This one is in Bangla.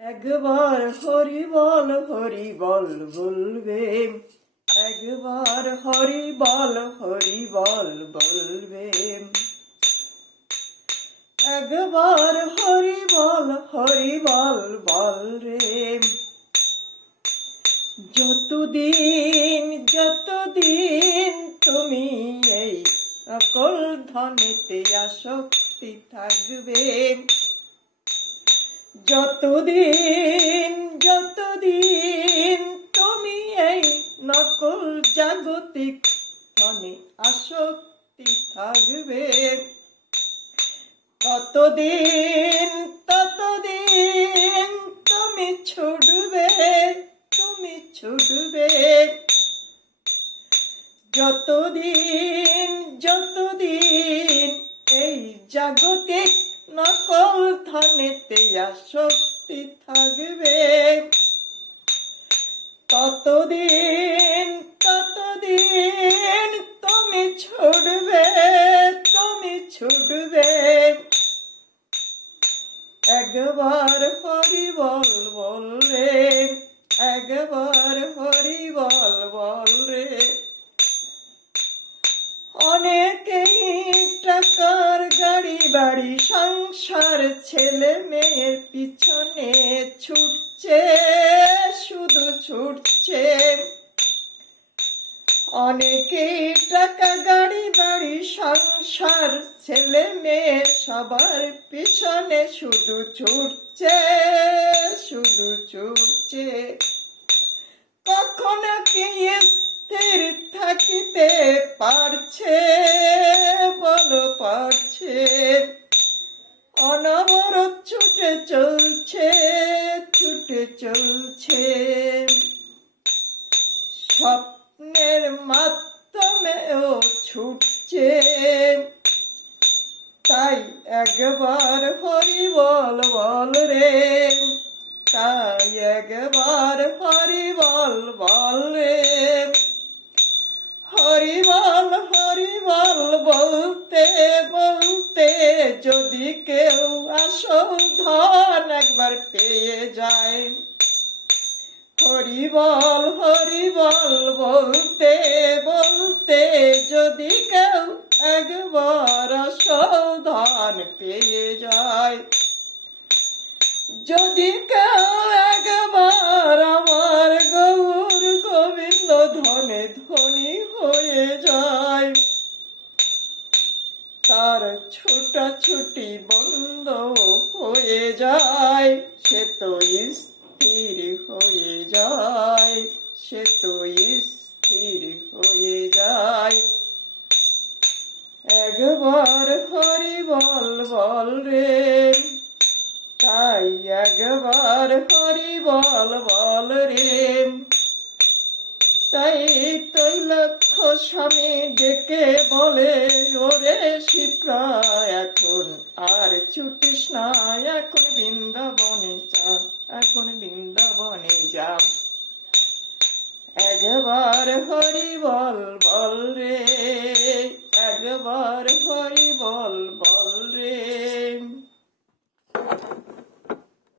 একবার হরি বল বলবে, একবার হরি বল বলবে, একবার হরি বল বল রে। যতদিন তুমি এই সকল ধনেতে আসক্তি থাকবে, যতদিন তুমি এই নকল জাগতিক ধনে আসক্তি থাকবে, ততদিন তুমি ছুটবে, যতদিন এই জাগতিক নকল ধনেতে আসক্তি থাকবে, ততদিন তুমি ছুটবে। একবার হরি বল রে, একবার হরি বল রে। অনেকেই টাকার গাড়ি বাড়ি সংসার ছেলে মেয়ের পিছনে ছুটছে, শুধু ছুটছে। অনেকেই টাকা গাড়ি বাড়ি সংসার ছেলে মেয়ে সবার পিছনে শুধু ছুটছে। কখনো কি স্থির থাকিতে পারছে, বলো পারছে? অনবরত ছুটে চলছে, স্বপ্নের মাধ্যমেও ছুটছে। তাই একবার হরি বল রে, তাই একবার হরি বল রে। হরি বল বলতে যদি কেউ আসল ধন একবার পেয়ে যায়, হরি বল বলতে যদি কেউ একবার আসল ধন পেয়ে যায়, যদি কেউ একবার আমার গৌর গোবিন্দ ধনে ধনী হয়ে যায়, তার ছোটাছুটি বন্ধ হয়ে যায়, সে তো স্থির হয়ে যায়, একবার হরি বল রে, তাই একবার হরি বল রে। তাই তৈলক্ষ স্বামী ডেকে বলে, ওরে শিপ্রা এখন আর ছুটিস না, এখন বৃন্দাবনে যা। একবার হরি বল রে, একবার হরি বল রে।